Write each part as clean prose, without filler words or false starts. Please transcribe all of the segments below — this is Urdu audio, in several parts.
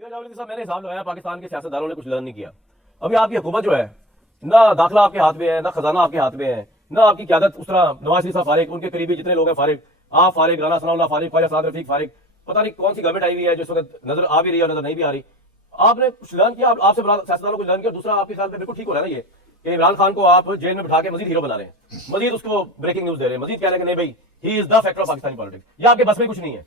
صاحب میں نے حساب لگایا پاکستان کے سیاستدانوں نے کچھ لرن نہیں کیا. ابھی آپ کی حکومت جو ہے نہ داخلہ آپ کے ہاتھ میں ہے، نہ خزانہ آپ کے ہاتھ میں ہے، نہ آپ کی قیادت اس طرح نواز شریف صاحب فارغ، ان کے قریبی جتنے لوگ ہیں فارغ، آپ فارغ، رانا ثناء اللہ فارغ، خواجہ سعد رفیق فارغ، پتہ نہیں کون سی گورنمنٹ آئی ہوئی ہے جو اس وقت نظر آ بھی رہی ہے اور نظر نہیں بھی آ رہی. آپ نے کچھ لرن کیا، آپ سے سیاستدانوں کو لرن کیا. دوسرا آپ کے خیال میں بالکل ٹھیک ہو رہا ہے نا یہ کہ عمران خان کو آپ جیل میں بٹھا کے مزید ہیرو بنا رہے ہیں، مزید اس کو بریکنگ نیوز دے رہے ہیں، مزید کہہ رہے ہیں کہ نہیں بھائی ہی is the factor of Pakistani politics. یہ آپ کے بس میں کچھ نہیں ہے.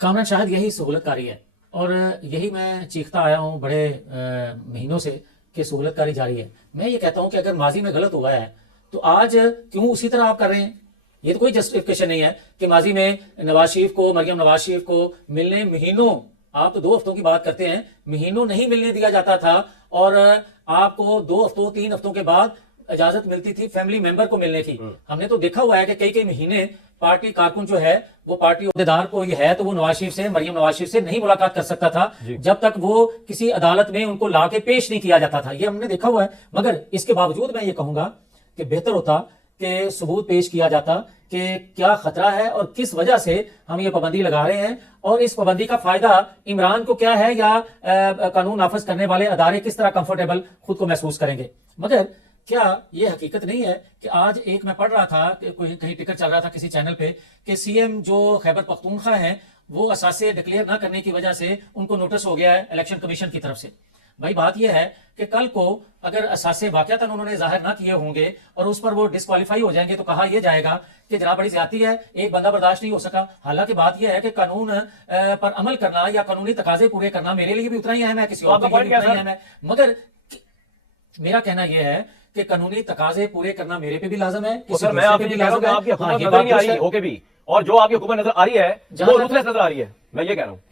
کامران شاہد یہی سہولت کاری ہے، اور یہی میں چیختا آیا ہوں بڑے مہینوں سے کہ سہولت کاری جاری ہے. میں یہ کہتا ہوں کہ اگر ماضی میں غلط ہوا ہے تو آج کیوں اسی طرح آپ کر رہے ہیں؟ یہ تو کوئی جسٹیفیکیشن نہیں ہے کہ ماضی میں نواز شریف کو، مریم نواز شریف کو ملنے مہینوں، آپ تو 2 ہفتوں کی بات کرتے ہیں، مہینوں نہیں ملنے دیا جاتا تھا، اور آپ کو 2 ہفتوں 3 ہفتوں کے بعد اجازت ملتی تھی فیملی ممبر کو ملنے کی. ہم نے تو دیکھا ہوا ہے کہ کئی مہینے پارٹی کارکن جو ہے وہ پارٹی عہدیدار کو یہ ہے تو وہ نواز شریف سے، مریم نواز شریف سے نہیں ملاقات کر سکتا تھا جب تک وہ کسی عدالت میں ان کو لا کے پیش نہیں کیا جاتا تھا. یہ ہم نے دیکھا ہوا ہے. مگر اس کے باوجود میں یہ کہوں گا کہ بہتر ہوتا کہ ثبوت پیش کیا جاتا کہ کیا خطرہ ہے اور کس وجہ سے ہم یہ پابندی لگا رہے ہیں، اور اس پابندی کا فائدہ عمران کو کیا ہے، یا قانون نافذ کرنے والے ادارے کس طرح کمفرٹیبل خود کو محسوس کریں گے. مگر کیا یہ حقیقت نہیں ہے کہ آج ایک میں پڑھ رہا تھا کہ کوئی کہیں ٹکر چل رہا تھا کسی چینل پہ کہ سی ایم جو خیبر پختونخوا ہیں وہ اثاثے ڈکلیئر نہ کرنے کی وجہ سے ان کو نوٹس ہو گیا ہے الیکشن کمیشن کی طرف سے. بھائی بات یہ ہے کہ کل کو اگر اثاثے واقعتاً انہوں نے ظاہر نہ کیے ہوں گے اور اس پر وہ ڈسکوالیفائی ہو جائیں گے تو کہا یہ جائے گا کہ جناب بڑی زیادتی ہے، ایک بندہ برداشت نہیں ہو سکا. حالانکہ بات یہ ہے کہ قانون پر عمل کرنا یا قانونی تقاضے پورے کرنا میرے لیے بھی اتنا ہی اہم ہے، کسی اور کے لیے بھی اتنا ہی اہم ہے. مگر میرا کہنا یہ ہے کہ قانونی تقاضے پورے کرنا میرے پہ بھی لازم ہے، سر میں آپ کی لازم ہے، آپ کی حکومت نظر نہیں آ رہی ہو کے بھی، اور جو آپ کی حکومت نظر آ رہی ہے وہ روتلیس نظر آ رہی ہے. میں یہ کہہ رہا ہوں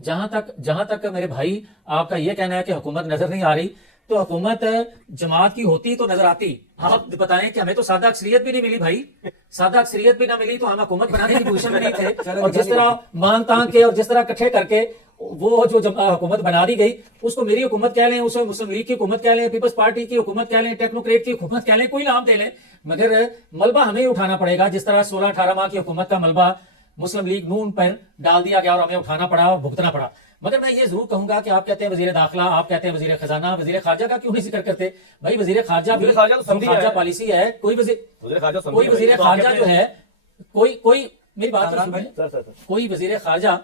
جہاں تک میرے بھائی آپ کا یہ کہنا ہے کہ حکومت نظر نہیں آ رہی، تو حکومت جماعت کی ہوتی تو نظر آتی. آپ بتائیں کہ ہمیں تو سادہ اکثریت بھی نہیں ملی بھائی، سادہ اکثریت بھی نہ ملی تو ہم حکومت بنانے کی پوزیشن میں نہیں تھے. اور جس طرح مان تان کے اور جس طرح اکٹھے کر کے وہ جو حکومت بنا دی گئی، اس کو میری حکومت کہہ لیں، اسے مسلم لیگ کی حکومت کہہ لیں، پیپلز پارٹی کی حکومت کہہ لیں، ٹیکنوکریٹ کی حکومت کہہ لیں، کوئی نام دے لیں، مگر ملبہ ہمیں اٹھانا پڑے گا. جس طرح 16-18 ماہ کی حکومت کا ملبہ مسلم لیگ نون پر ڈال دیا گیا اور ہمیں اٹھانا پڑا اور بھگتنا پڑا. مگر میں یہ ضرور کہوں گا کہ آپ کہتے ہیں وزیر داخلہ، آپ کہتے ہیں وزیر خزانہ، وزیر خارجہ کا کیوں نہیں ذکر کرتے؟ بھائی وزیر خارجہ بھی خارجہ پالیسی ہے، کوئی وزیر خارجہ جو ہے کوئی میری بات کوئی وزیر خارجہ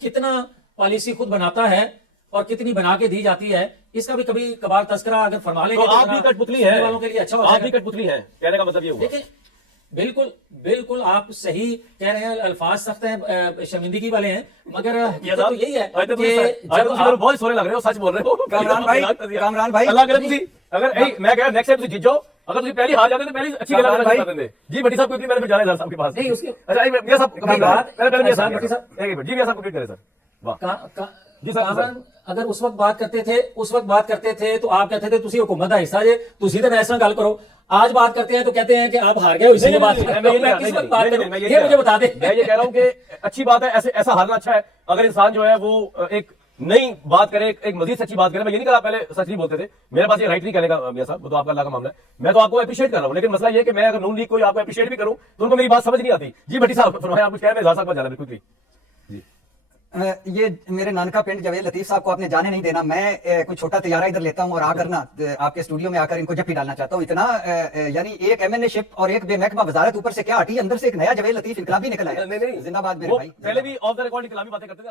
کتنا پالیسی خود بناتا ہے اور کتنی بنا کے دی جاتی ہے، اس کا بھی کبھی کبھار تذکرہ اگر فرما لیں گے تو آپ بھی کٹ پتلی ہیں، والوں کے لیے اچھا ہو آپ بھی کٹ پتلی ہیں، کہنے کا مطلب یہ ہوا. دیکھیں بالکل آپ صحیح کہہ رہے ہیں، الفاظ سخت ہیں، شرمندگی والے ہیں، مگر حقیقت تو یہی ہے کہ بہت سونے لگ رہے ہو، سچ بول رہے ہو کامران بھائی اللہ کرے تسی اگر میں کہہ رہا نیکسٹ ٹائم تسی جیت جاؤ، اگر تسی پہلی ہار جاتے تو پہلی اچھی گل کر دیندے. جی بھٹی صاحب کوئی میں نے جانا ہے صاحب کے پاس. نہیں اس کی اچھا میاں صاحب پہلے میاں صاحب ایک منٹ جی میاں صاحب کو کرے سر. واہ جی سر اگر اس وقت بات کرتے تھے تو آپ کہتے تھے تسی حکومت کا حصہ جے، تسی تو ایسا گل کرو. آج بات کرتے ہیں تو کہتے ہیں کہ آپ ہار گئے، اسی بات یہ مجھے بتا دیں. میں یہ کہہ رہا ہوں کہ اچھی بات ہے، ایسا ہارنا اچھا ہے. اگر انسان جو ہے وہ ایک نئی بات کرے، ایک مزید سچی بات کرے. میں یہ نہیں کہا پہلے سچ نہیں بولتے تھے، میرے پاس یہ رائٹ نہیں کہنے کا میاں صاحب، وہ تو آپ کا اللہ کا معاملہ ہے. میں تو آپ کو اپریشیٹ کر رہا ہوں، لیکن مسئلہ یہ ہے کہ میں اگر نون لیگ کو آپ کو اپریشیٹ بھی کروں تو ان کو میری بات سمجھ نہیں آتی. جی بھٹی صاحب فرمائیں، آپ کچھ کہہ رہے ہیں، اظہار صاحب کا جانا بالکل. یہ میرے نانکا پنڈ جاوید لطیف صاحب کو آپ نے جانے نہیں دینا. میں کوئی چھوٹا طیارہ ادھر لیتا ہوں اور آ کر نا آپ کے اسٹوڈیو میں آ کر ان کو جپی ڈالنا چاہتا ہوں. اتنا یعنی ایک ایم این اے شپ اور ایک بے محکمہ وزارت اوپر سے کیا ہٹی، اندر سے ایک نیا جاوید لطیف انقلابی نکلا ہے. زندہ باد میرے بھائی. پہلے بھی آف دا ریکارڈ انقلابی باتیں کرتے تھے.